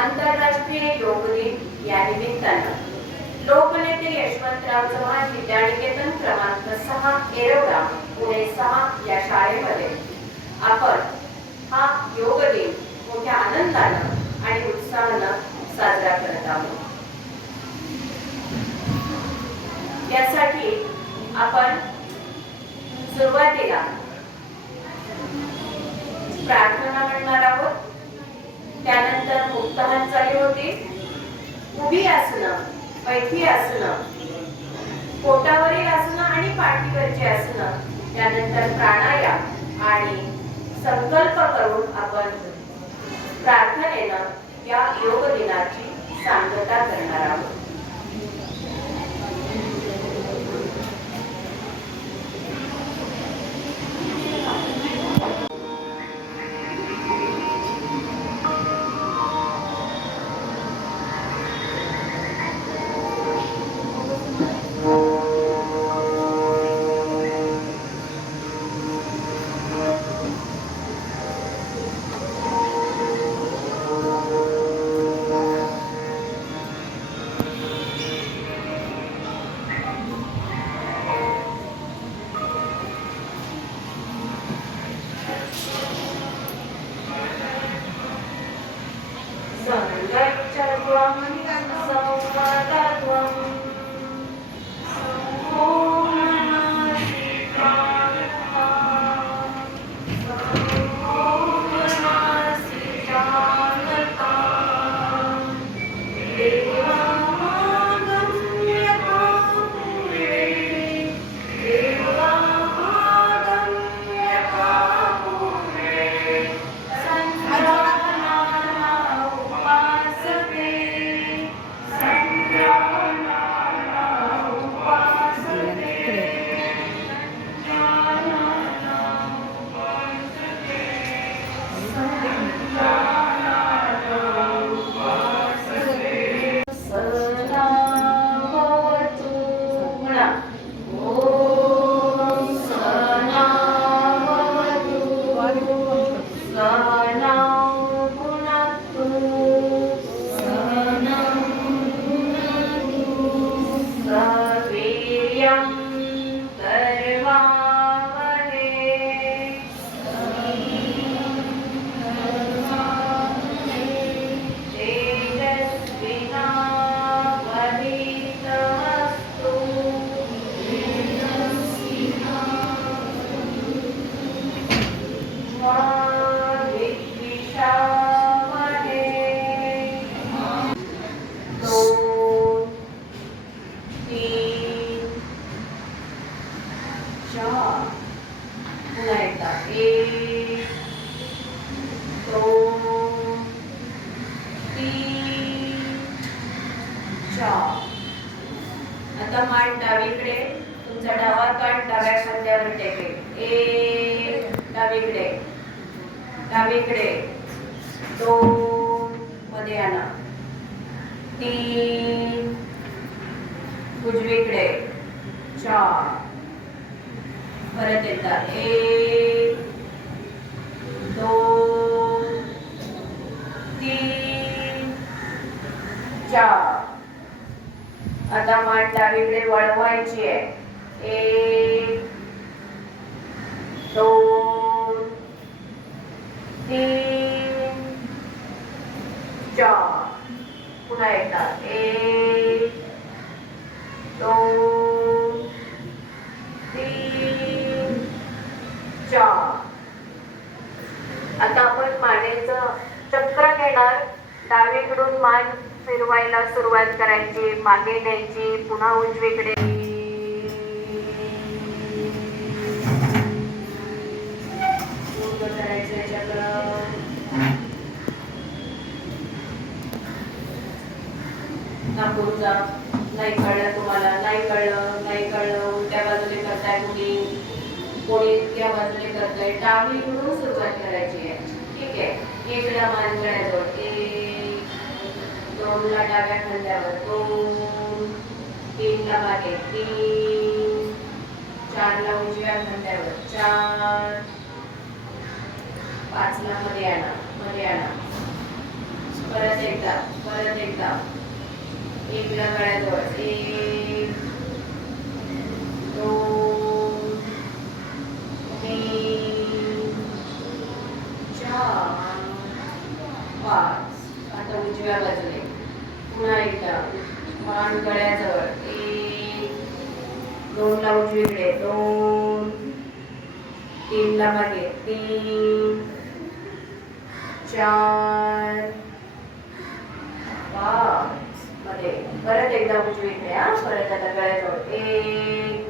आंतरराष्ट्रीय योग दिन या निमित्तानं लोकनेते यशवंतराव चव्हाण विद्यानिकेतन क्रमांक सहा येरवडा पुणे सहा या शाळेमध्ये. आपण हा योग दिन मोठ्या आनंदानं आणि उत्साहानं साजरा करत आहोत. यासाठी आपण सुरुवातीला प्रार्थना म्हणणार आहोत. त्यानंतर मुक्तहान हालचाली होतील उभी आसनं बैठी आसनं पोटावरील आसनं आणि पाठीवरची आसनं. त्यानंतर प्राणायाम आणि संकल्प करून आपण प्रार्थनेनं या योग दिनाची सांगता करणार आहोत. आता मान डावीकडे तुमचा डावा कान डाव्या खांद्यावर टेकेल एक डावीकडे डावीकडे दोन मध्ये आणा. तीन उजवीकडे चार. परत येतात एक दोन तीन चार. आता मान डावीकडे वळवायची आहे. एक दोन तीन चार. पुन्हा एकदा. एक दोन तीन चार. आता आपण मानेचं चक्र घेणार. डावीकडून मान फिरवायला सुरुवात करायची मागे द्यायची पुन्हा उजवीकडे. पूर्ण करायचं नाही कळलं तुम्हाला. नाही कळलं नाही कळलं. उलट्या बाजूने करताय तुम्ही. कोणी त्या बाजूने करताय. डावीकडून सुरुवात करायची आहे. ठीक आहे. एकला मान करायचं एक. दोनला डाव्या खांद्यावर दोन तीनला मागे तीन चारला उजव्या खांद्यावर चार पाचला मध्ये आणा मध्ये आणा परत एकदा परत एकदा एकला गळ्याजवळ एक दोन तीन चार पाच. आता उजव्या बाजूला पुन्हा एकदा मान गळ्याजवळ एक दोनला उजवीकडे दोन. तीनला मागे. तीन. चार. पाच. मध्ये परत एकदा उजवीकडे हा. परत आता गळ्याजवळ. एक.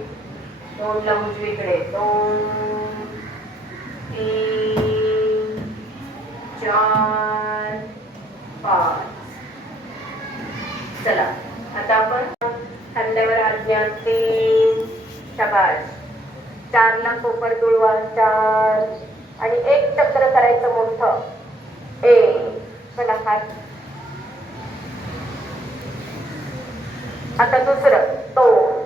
दोनला उजवीकडे दोन. तीन. चार. पाच. चला आता आपण खांद्यावर आज्ञा तीन शबाज चारला कोपर जुळवा चार. आणि एक चक्र करायचं मोठं. एक चला हात. आता दुसरं दोन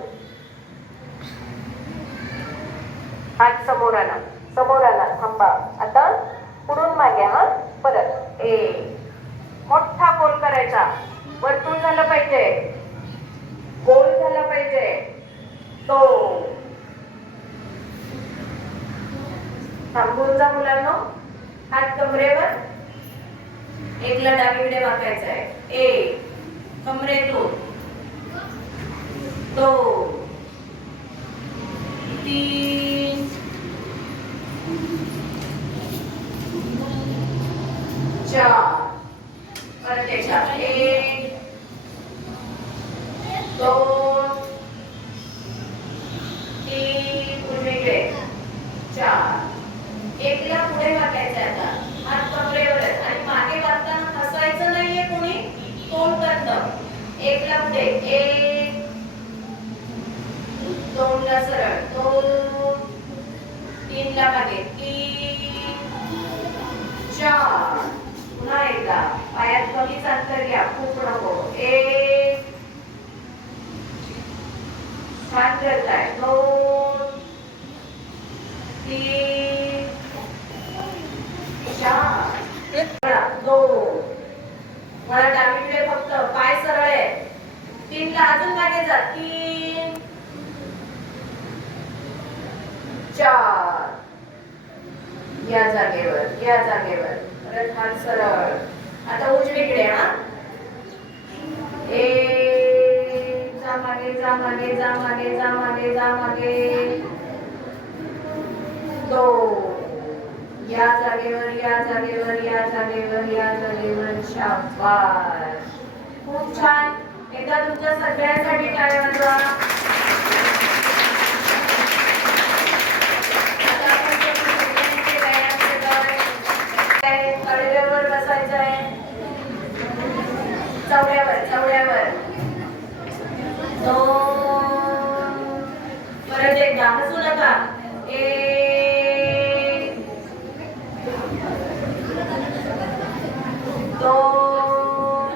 हात समोर आला समोर आला थांबा आता पुढून मागे हा परत एक मोठा गोल करायचा वर्तुळ झालं पाहिजे गोल झाला पाहिजे दोन थांबून जा मुलांनो हात कमरेवर एकला डावीकडे वाकायचा आहे एक कमरेतून दोन तीन चार परत एकदा एक दोन तीन उजवीकडे चार एकला पुढे वाकायचं आहे आता हात कमरेवर आहेत. आणि मागे वागताना हसायचं नाहीये कोणी तोंड करत एकला पुढे एक दोनला सरळ दोन तीनला मागे तीन चार पुन्हा एकदा पायात कमीच अंतर घ्या खूप नको एक छान करताय दोन तीन चार दोन मला डावीकडे फक्त पाय सरळ आहे. तीनला अजून मागे जा तीन चार. या जागेवर या जागेवर. परत हात सरळ. आता उजवीकडे हा? एक मागे जा मागे जा मागे जा मागे जा मागे दो. या जागेवर या जागेवर या जागेवर या जागेवर. शाबास. खूप छान. एकदा तुमच्या सगळ्यांसाठी काय वाजवा. चवड्यावर चवड्यावर दोन परत एकदा. हसू नका. एक दोन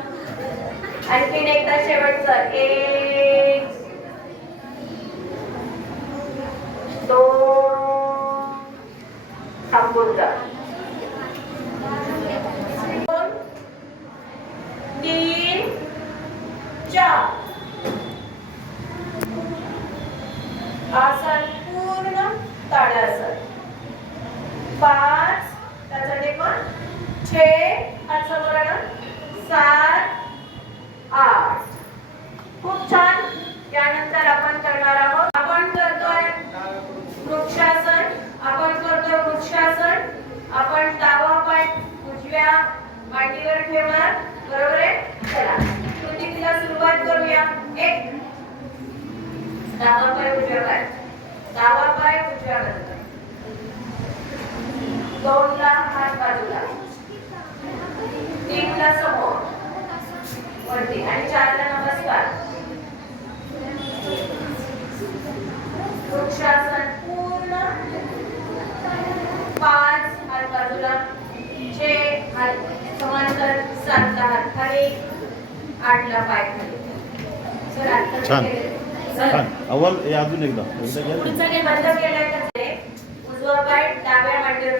आणखीन एकदा शेवटचं. एक दोन थांबून जा दोन तीन चार आसन पूर्ण ताडासन पाच त्यासाठी पण छे हात समोर आणा. सात आठ खूप छान यानंतर आपण करणार आहोत आपण करतोय वृक्षासन आपण करतोय वृक्षासन आपण डावा पाय उजव्या मांडीवर ठेवणार बरोबर आहे चला कृतीला सुरुवात करूया एक. डावा पाय उजव्या पाय डावा पाय उजव्या बाजूला दोनला हात बाजूला. तीनला समोर. वरती. आणि चारला नमस्कार. वृक्षासन पूर्ण. पाच हात बाजूला. छे हात समांतर. सातला हात खाली. आठला पाय खाली. छान. छान. अव्वल हे अजून एकदा. एकदा घ्या. पुढचा काही बंद केलाय का ते? उजवा पाय डाव्या मांडीवर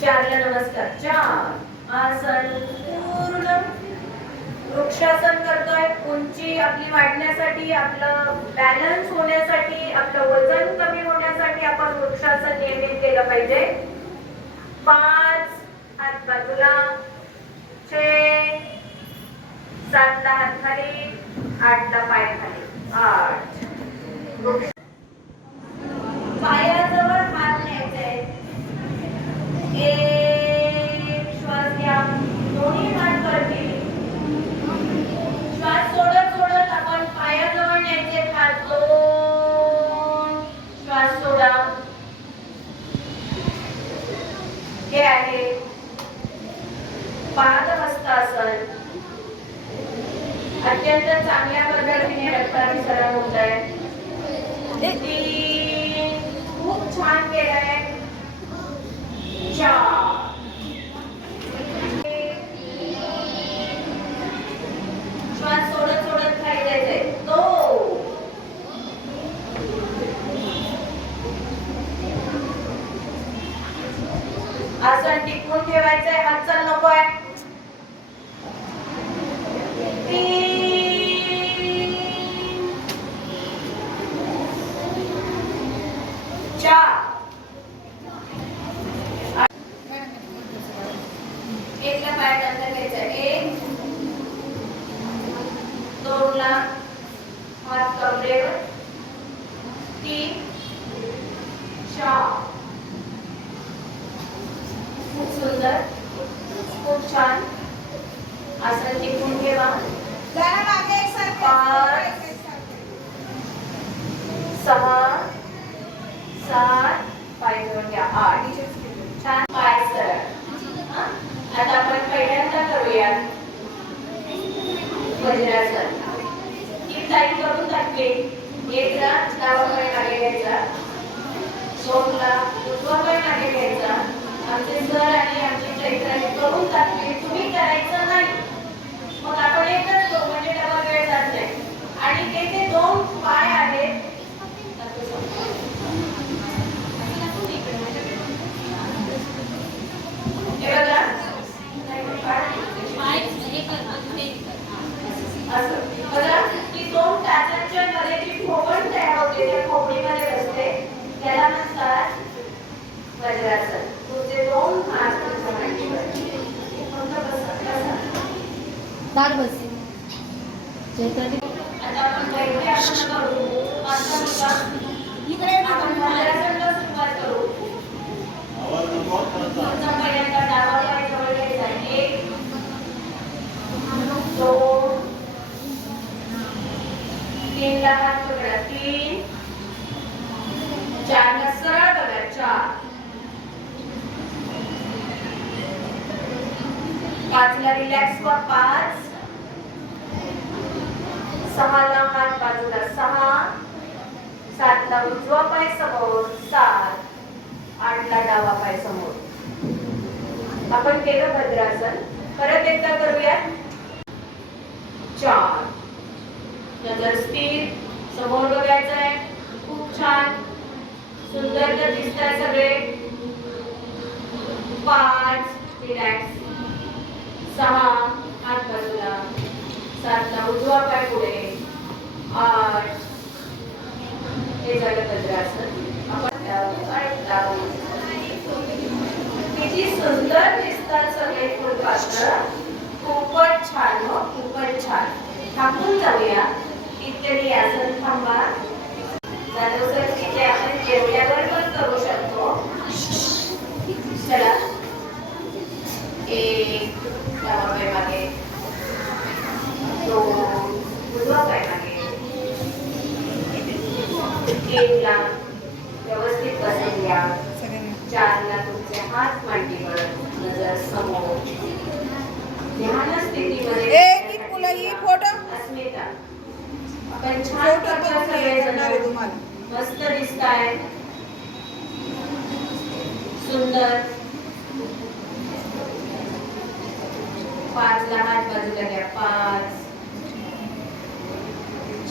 चारला नमस्कार. चार. आसन पूर्ण. वृक्षासन करतोय. उंची आपली वाढण्यासाठी आपलं बॅलन्स होण्यासाठी आपलं वजन कमी होण्यासाठी आपण वृक्षासन नियमित केलं पाहिजे. हात बाजूला. छे. सातला हात खाली आठला पाय खाली. आठ. पायाजवळ हात न्यायचे एक श्वास घ्या दोन्ही हात वरती श्वास सोडत सोडत आपण पायाजवळ न्यायचे हात दोन श्वास सोडा हे आहे पादहस्तासन अत्यंत चांगल्या पद्धतीने रक्ताभिसरण होत आहे तीन खूप छान केलंय चार श्वास सोडत सोडत खाली जायचंय दोन आसन टिकवून ठेवायचंय हालचाल नको आहे चार एकला पाय नंतर घ्यायचा एक दोनला हात कमरेवर तीन चार खूप सुंदर खूप छान आसन टिकून ठेवा जरा मागे एकसारखे पाच. सहा सात पाय जवळ घ्या आठ छान पाय सरळ हं? आता आपण पहिल्यांदा करूया वज्रासन ही ताई करून टाकली एकला डावा पाय मागे घ्यायचा दोनला उजवा पाय मागे घ्यायचा आमचे सर आणि आमची चैत्राने करून टाकली तुम्ही करायचं नाही मग आपण एकच करू म्हणजे डबल वेळ जात नाही आणि ते जे दोन पाय आहेत हे बघा असं बघा की दोन टाचांच्या मध्ये जी खोबण तयार होते त्या खोबणीमध्ये बसते त्याला म्हणतात वज्रासन तुमचे दोन हात तुमच्या मांडीवर. फक्त बसा, बसा. दार बस. चैत्राली इकडे आपण वज्रासनला सुरुवात करू आवाज नको परत जा. तुमचा पहिल्यांदा डावा पाय जवळ घ्यायचा एक दोन तीनला हात पकडा तीन चारला सरळ बघा चार पाचला रिलॅक्स व्हा पाच सहाला हात बाजूला सहा. सातला उजवा पाय समोर सात. आठला डावा पाय समोर. आपण केलं भद्रासन. परत एकदा करूया चार. नजर स्थिर समोर बघायचं आहे खूप छान. सुंदर तर दिसत आहे सगळे. पाच रिलॅक्स सहा हात बाजूला सातला उजवा पाय पुढे. आठ हे झालं भद्रासन आपण आठ लावू. किती सुंदर दिसतात सगळे फुलपात्र खूपच छान हो खूपच छान थांबून जाऊया इत्यादी आसन थांबा जाधव सर तिथे आपण जेवल्यावर पण करू शकतो चला एक डावा पाय मागे दोन उजवा पाय मागे तीनला व्यवस्थित बसून घ्या चारला तुमचे हात मांडीवर नजर समोर ध्यान स्थितीमध्ये एक मुलं ही फोटो आपण छान तुम्हाला. मस्त दिसताय. सुंदर. पाचला हात बाजूला घ्या पाच.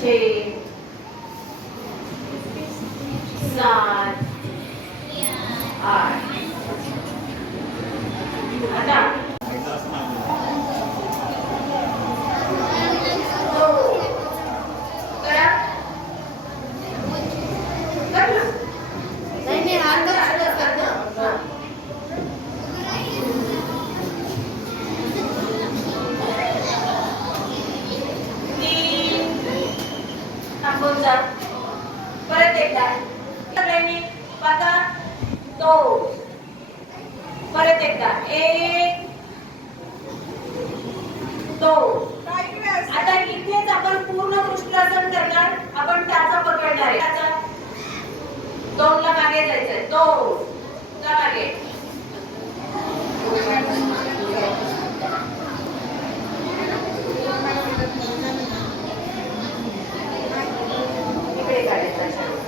छे. सात. आठ. आता ಕಾರ್ಯಕ್ರಮ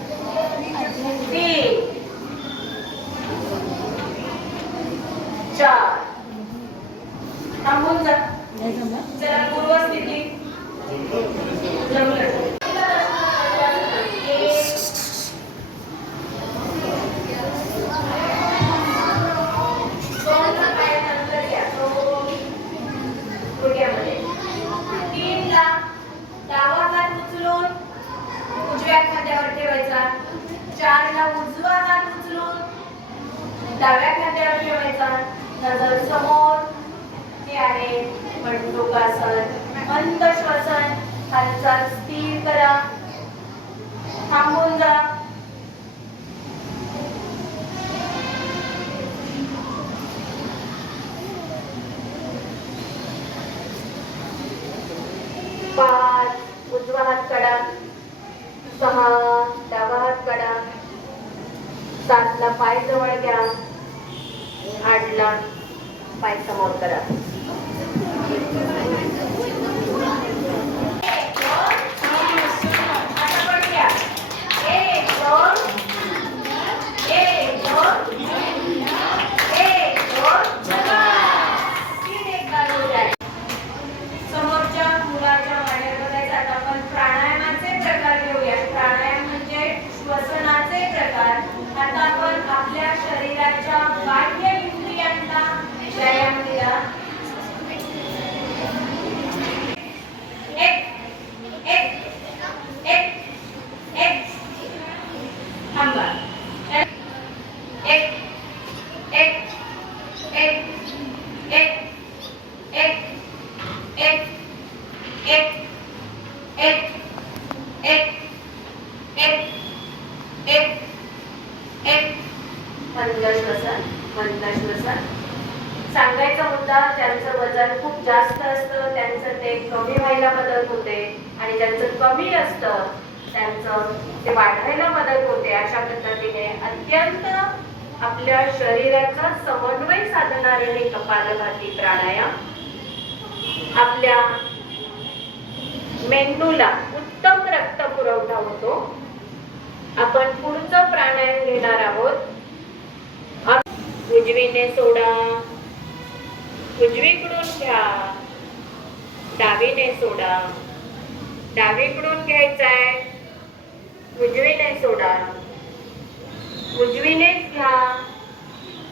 योगासन मंद श्वसन हालचाल स्थिर करा. थांबून जा. श्वसन सांगायचा मुद्दा ज्यांचं वजन खूप जास्त असतं त्यांचं ते कमी व्हायला मदत होते आणि ज्यांचं कमी असतं त्यांचं ते वाढायला मदत होते. अशा पद्धतीने अत्यंत आपल्या शरीराचा समन्वय साधणारे हे कपालभाती प्राणायाम आपल्या मेंदूला उत्तम रक्त पुरवठा होतो. आपण पुढचं प्राणायाम घेणार आहोत. आप- उजवीने सोडा उजवीकडून घ्या डावीने सोडा डावीकडून घ्यायचंय उजवीने सोडा उजवीनेच घ्या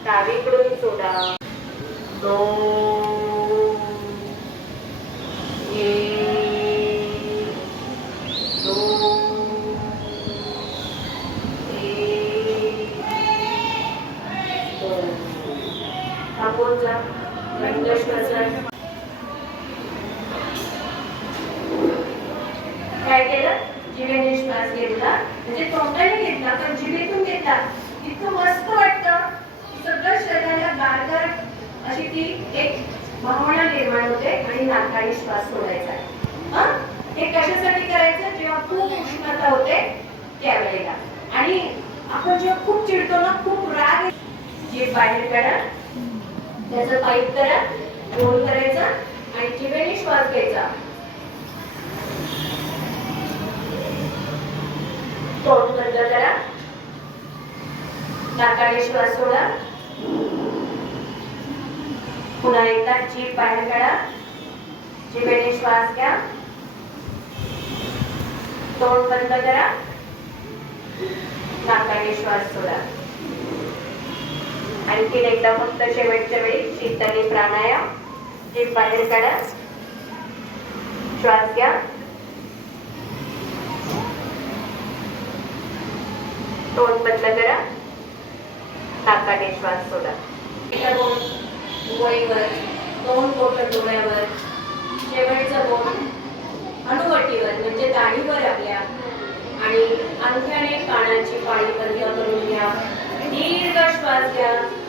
डावीकडून सोडा दोन एक दोन एक दोन थांबून जा मंद श्वसन काय केलं? जिभेने श्वास घेतला. म्हणजे तोंडाने घेतला पण जिभेतून घेतला. इतकं मस्त वाटतं. सगळं शरीराला गारगार अशी ती एक भावना निर्माण होते आणि नाकाने श्वास सोडायचा हे? कशासाठी करायचं? जेव्हा खूप उष्णता होते त्यावेळेला. आणि आपण जेव्हा खूप चिडतो ना खूप राग जे बाहेर काढा त्याचं पाईप करा. गोल करायचा आणि जिभेने श्वास घ्यायचा. तोंड बंद करा. नाकाने श्वास सोडा. पुन्हा एकदा जीभ बाहेर काढा. जिभेने श्वास घ्या. तोंड बंद करा. नाकाने श्वास सोडा. आणखीन एकदा फक्त शेवटच्या वेळी शीतली प्राणायाम. जीभ बाहेर काढा. श्वास घ्या. तोंड बंद करा. नाकाने श्वास सोडा. वळीवर दोन बोट डोळ्यावर शेवटचं बोट अणुवटीवर म्हणजे दाढीवर आपल्या. आणि अंगठ्याने कानाची पाळी बंद करून घ्या. दीर्घ श्वास घ्या.